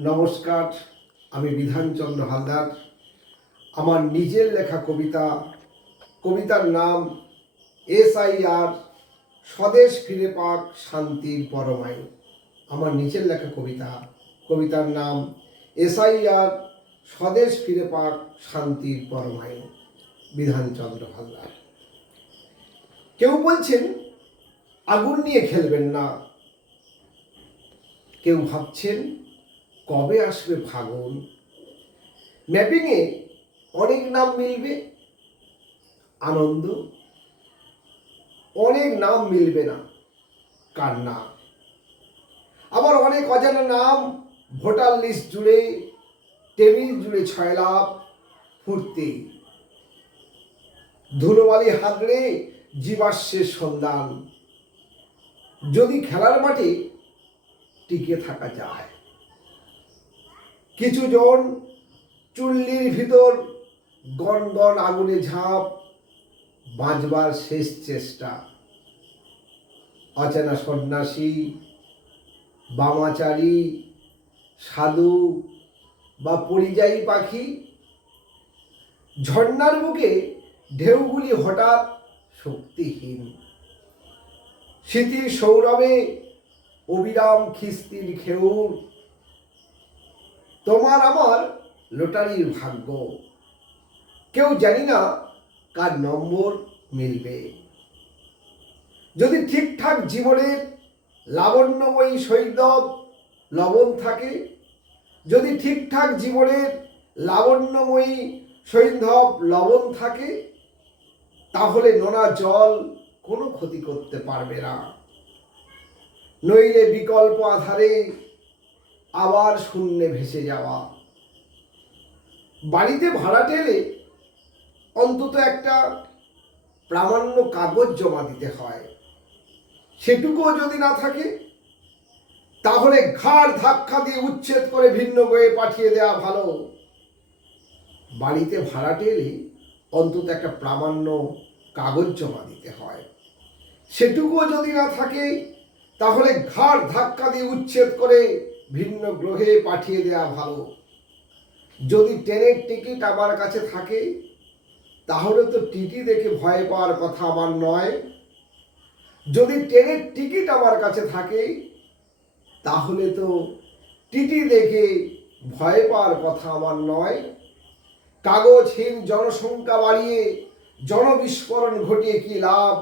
নমস্কার, আমি বিধানচন্দ্র হালদার। আমার নিজের লেখা কবিতা, কবিতার নাম এস আই আর স্বদেশ ফিরে পাক, শান্তির পরমায়ু। আমার নিজের লেখা কবিতা, কবিতার নাম এস আই আর স্বদেশ ফিরে পাক, শান্তির পরমায়ু। বিধানচন্দ্র হালদার। কেউ বলছেন, আগুন নিয়ে খেলবেন না। কেউ ভাবছেন কবে আসবে ফাগুন ম্যাপিংয়ে অনেক নাম মিলবে। আনন্দ। অনেক নাম মিলবে না। কান্না। আবার অনেক অজানা নাম ভোটার লিস্ট জুড়ে, টেবিল জুড়ে ছয় লাভ ফুর্তি ধুলোবালি হাতড়ে জীবাশ্মের সন্ধান। যদি খেলার মাঠে টিকে থাকা যায়। কিছু জন চুল্লির ভিতর গন গন আগুনে ঝাঁপ বাঁচবার শেষ চেষ্টা। অচেনা সন্ন্যাসী, বামাচারী, সাধু বা পরিযায়ী পাখি ঝর্ণার বুকে ঢেউগুলি হঠাৎ শক্তিহীন। স্মৃতির সৌরভে অবিরাম খিস্তির খেউর তোমার আমার লটারির ভাগ্য। কেউ জানি না কার নম্বর মিলবে। যদি ঠিকঠাক জীবনের লাবণ্যময়ী সৈন্দব লবণ থাকে, যদি ঠিকঠাক জীবনের লাবণ্যময়ী সৈন্ধব লবণ থাকে, তাহলে নোনা জল কোনো ক্ষতি করতে পারবে না। নইলে বিকল্প আধারে আবার শূন্যে ভেসে যাওয়া। বাড়িতে ভাড়া টেলে অন্তত একটা প্রামাণ্য কাগজ জমা দিতে হয়। সেটুকুও যদি না থাকে, তাহলে ঘাড় ধাক্কা দিয়ে উচ্ছেদ করে ভিন্ন বয়ে পাঠিয়ে দেওয়া ভালো। বাড়িতে ভাড়াটে এলে অন্তত একটা প্রামাণ্য কাগজ জমা দিতে হয়। সেটুকুও যদি না থাকে, তাহলে ঘাড় ধাক্কা দিয়ে উচ্ছেদ করে ভিন্ন গ্রহে পাঠিয়ে দেওয়া ভালো। যদি ট্রেনের টিকিট আমার কাছে থাকে, তাহলে তো টিটি দেখে ভয় পাওয়ার কথা আমার নয়। যদি ট্রেনের টিকিট আমার কাছে থাকে, তাহলে তো টিটি দেখে ভয় পাওয়ার কথা আমার নয়। কাগজহীন জনসংখ্যা বাড়িয়ে জনবিস্ফোরণ ঘটিয়ে কি লাভ?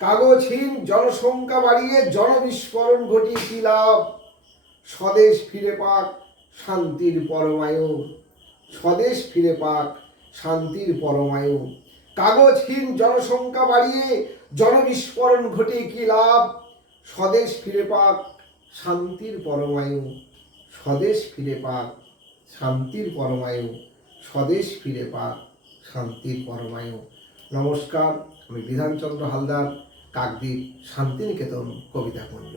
কাগজহীন জনসংখ্যা বাড়িয়ে জনবিস্ফোরণ ঘটিয়ে কি লাভ? স্বদেশ ফিরে পাক শান্তির পরমায়ু। স্বদেশ ফিরে পাক শান্তির পরমায়ু। কাগজহীন জনসংখ্যা বাড়িয়ে জনবিস্ফোরণ ঘটিয়ে কি লাভ? স্বদেশ ফিরে পাক শান্তির পরমায়ু। স্বদেশ ফিরে পাক শান্তির পরমায়ু। স্বদেশ ফিরে পাক শান্তির পরমায়ু। নমস্কার, আমি বিধানচন্দ্র হালদার, কাকদ্বীপ শান্তিনিকেতন কবিতা কুঞ্জ